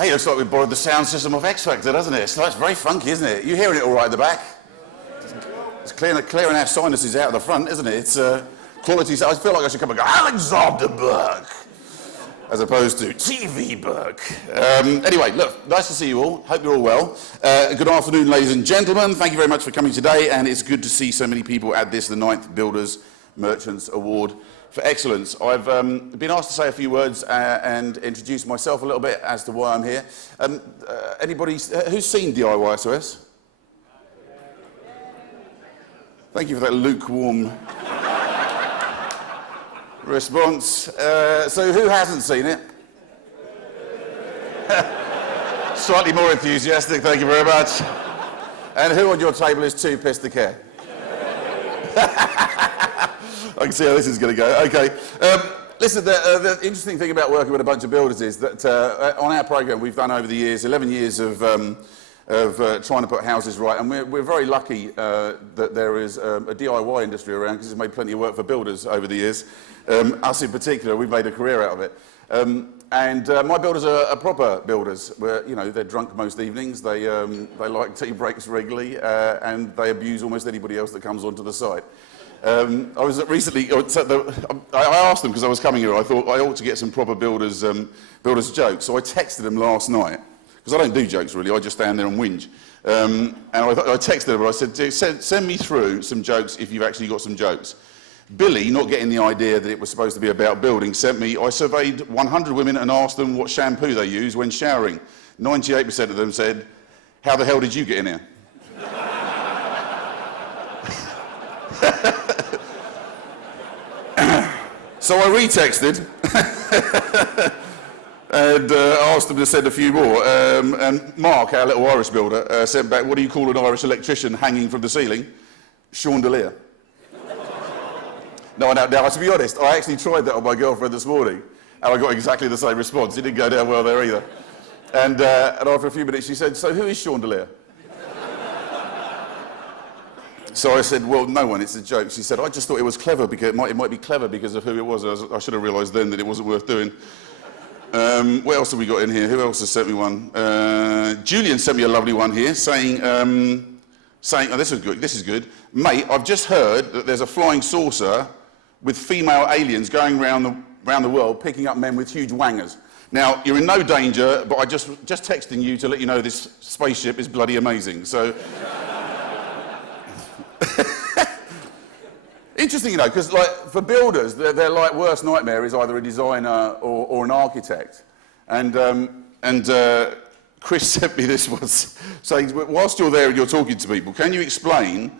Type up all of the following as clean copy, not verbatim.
Hey, looks like we borrowed the sound system of X Factor, doesn't it? It's very funky, isn't it? You hearing it all right at the back? It's clearing our sinuses out of the front, isn't it? It's quality. I feel like I should come and go, Alexander Burke, as opposed to TV Burke. Anyway, look, nice to see you all. Hope you're all well. Good afternoon, ladies and gentlemen. Thank you very much for coming today, and it's good to see so many people at this, the 9th Builders Merchants Award for Excellence. I've been asked to say a few words and introduce myself a little bit as to why I'm here. Anybody who's seen DIY SOS? Thank you for that lukewarm response. So who hasn't seen it? Slightly more enthusiastic, thank you very much. And who on your table is too pissed to care? I can see how this is going to go. Okay. Listen, the interesting thing about working with a bunch of builders is that on our programme we've done over the years, 11 years of trying to put houses right, and we're very lucky that there is a DIY industry around, because it's made plenty of work for builders over the years. Us in particular, we've made a career out of it. And my builders are proper builders. Where, you know, they're drunk most evenings, they like tea breaks regularly, and they abuse almost anybody else that comes onto the site. I was recently, I asked them, because I was coming here, I thought I ought to get some proper builders jokes, so I texted them last night, because I don't do jokes really, I just stand there and whinge. And I texted them, I said, send me through some jokes if you've actually got some jokes. Billy, not getting the idea that it was supposed to be about building, sent me, I surveyed 100 women and asked them what shampoo they use when showering. 98% of them said, how the hell did you get in here? So I retexted and asked them to send a few more. And Mark, our little Irish builder, sent back, what do you call an Irish electrician hanging from the ceiling? Chandelier. Now, to be honest, I actually tried that on my girlfriend this morning, and I got exactly the same response. It didn't go down well there either. And after a few minutes, she said, so who is Chandelier? So I said, well, no one, it's a joke. She said, I just thought it was clever, because it might be clever because of who it was. I should have realised then that it wasn't worth doing. What else have we got in here? Who else has sent me one? Julian sent me a lovely one here, saying, oh, this is good. Mate, I've just heard that there's a flying saucer with female aliens going around the world picking up men with huge wangers. Now, you're in no danger, but I just texting you to let you know this spaceship is bloody amazing. So. Interesting, you know, because like for builders, their like worst nightmare is either a designer or an architect. And Chris sent me this once, saying, whilst you're there and you're talking to people, can you explain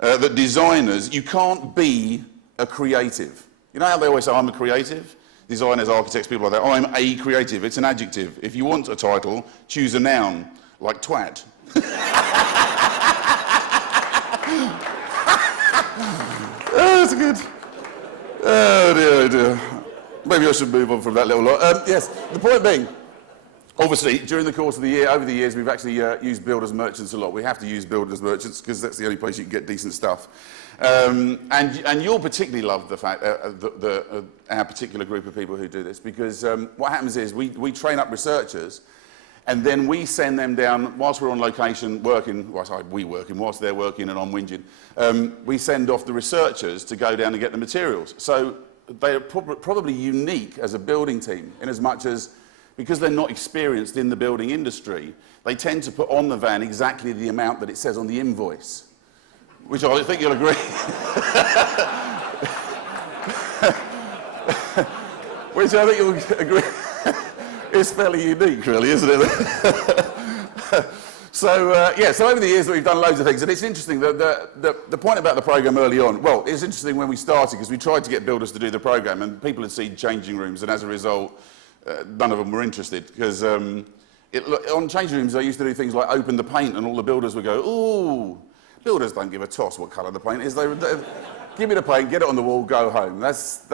that designers, you can't be a creative? You know how they always say, I'm a creative? Designers, architects, people like that. I'm a creative. It's an adjective. If you want a title, choose a noun, like twat. Oh, that's good. Oh dear, oh dear. Maybe I should move on from that little lot. Yes, the point being, obviously, during the course of the year, over the years, we've actually used builders merchants a lot. We have to use builders merchants because that's the only place you can get decent stuff. And you'll particularly love the fact our particular group of people who do this, because what happens is we train up researchers, and then we send them down, whilst we're on location working, whilst they're working and I'm whinging, we send off the researchers to go down and get the materials. So they're probably unique as a building team, in as much as, because they're not experienced in the building industry, they tend to put on the van exactly the amount that it says on the invoice, which I think you'll agree. Which I think you'll agree. It's fairly unique, really, isn't it? So over the years we've done loads of things, and it's interesting, the point about the programme early on, well, it's interesting when we started, because we tried to get builders to do the programme, and people had seen changing rooms, and as a result, none of them were interested, because on changing rooms, they used to do things like open the paint, and all the builders would go, ooh, builders don't give a toss what colour the paint is. They give me the paint, get it on the wall, go home. That's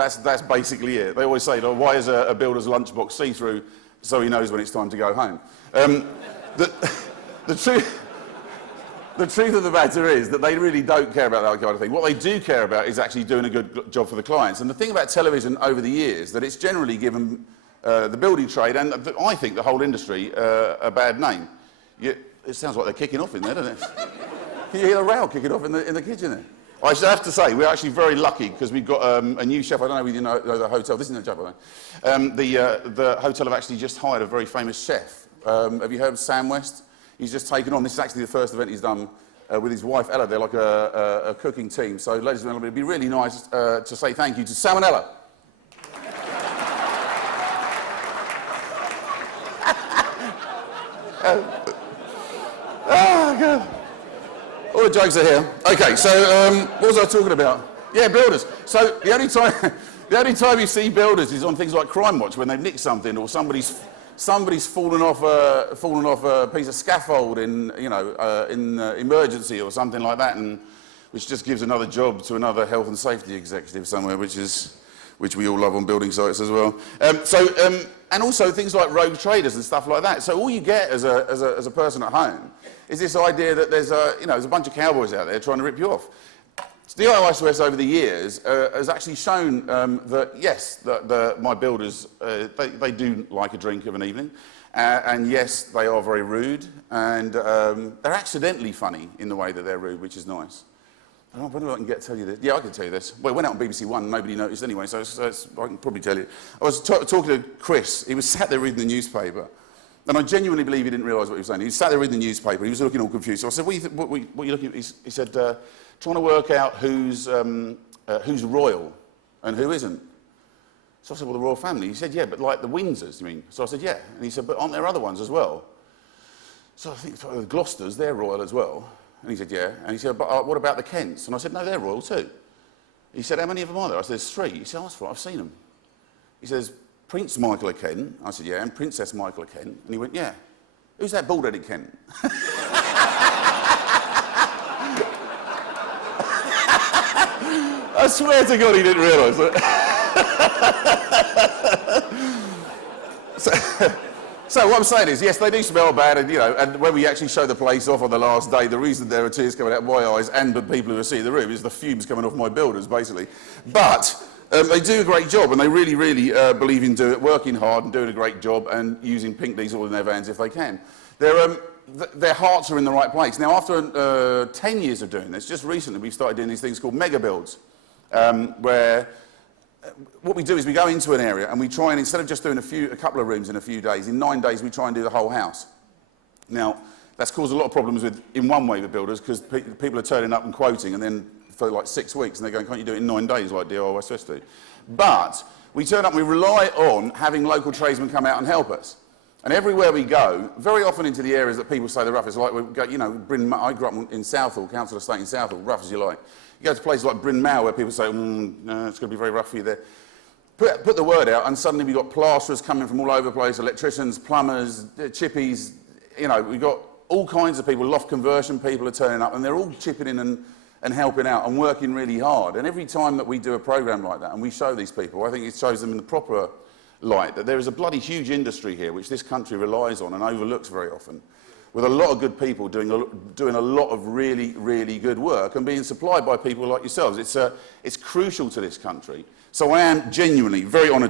basically it. They always say, oh, why is a builder's lunchbox see-through? So he knows when it's time to go home. The truth of the matter is that they really don't care about that kind of thing. What they do care about is actually doing a good job for the clients. And the thing about television over the years, that it's generally given the building trade and I think the whole industry a bad name. It sounds like they're kicking off in there, doesn't it? Can you hear the row kicking off in the kitchen there? I should have to say, we're actually very lucky because we've got a new chef. I don't know whether you know the hotel. This isn't a joke, by the way. The hotel have actually just hired a very famous chef. Have you heard of Sam West? He's just taken on, this is actually the first event he's done with his wife Ella. They're like a cooking team. So, ladies and gentlemen, it'd be really nice to say thank you to Sam and Ella. Oh, God. All the jokes are here. Okay, so what was I talking about? Yeah, builders. So the only time you see builders is on things like Crime Watch when they've nicked something or somebody's fallen off a piece of scaffold in emergency or something like that, and which just gives another job to another health and safety executive somewhere, which we all love on building sites as well. And also things like rogue traders and stuff like that. So all you get as a person at home is this idea that there's a bunch of cowboys out there trying to rip you off. So the IISOS over the years has actually shown that yes, my builders they do like a drink of an evening, and yes, they are very rude, and they're accidentally funny in the way that they're rude, which is nice. I don't know if I can tell you this. Yeah, I can tell you this. Well, it went out on BBC One, nobody noticed anyway, so I can probably tell you. I was talking to Chris. He was sat there reading the newspaper, and I genuinely believe he didn't realise what he was saying. He was sat there reading the newspaper. He was looking all confused. So I said, what are you looking at? He said, trying to work out who's royal and who isn't. So I said, well, the royal family. He said, yeah, but like the Windsors, you mean? So I said, yeah. And he said, but aren't there other ones as well? So I think the Gloucesters, they're royal as well. And he said, yeah. And he said, but what about the Kents? And I said, no, they're royal too. He said, how many of them are there? I said, there's 3. He said, oh, that's right, I've seen them. He says, Prince Michael of Kent. I said, yeah, and Princess Michael of Kent. And he went, yeah. Who's that bald-headed Kent? I swear to God he didn't realise it. So what I'm saying is, yes, they do smell bad, and when we actually show the place off on the last day, the reason there are tears coming out of my eyes and the people who are seeing the room is the fumes coming off my builders, basically. But they do a great job, and they really, really believe in working hard and doing a great job and using pink diesel in their vans if they can. Their hearts are in the right place. Now, after 10 years of doing this, just recently we've started doing these things called mega builds, where what we do is we go into an area and we try and, instead of just doing a couple of rooms in a few days, in 9 days we try and do the whole house. Now, that's caused a lot of problems in one way with builders, because people are turning up and quoting, and then for like 6 weeks, and they're going, can't you do it in 9 days like DIYSOS do? But we turn up and we rely on having local tradesmen come out and help us. And everywhere we go, very often into the areas that people say the roughest, like we go, I grew up in Southall, Council Estate in Southall, rough as you like. You go to places like Bryn Mawr where people say, no, it's going to be very rough for you there. Put the word out, and suddenly we've got plasterers coming from all over the place, electricians, plumbers, chippies, we've got all kinds of people, loft conversion people are turning up, and they're all chipping in and helping out and working really hard. And every time that we do a programme like that and we show these people, I think it shows them in the proper light that there is a bloody huge industry here which this country relies on and overlooks very often, with a lot of good people doing a lot of really, really good work and being supplied by people like yourselves. It's crucial to this country. So I am genuinely very honoured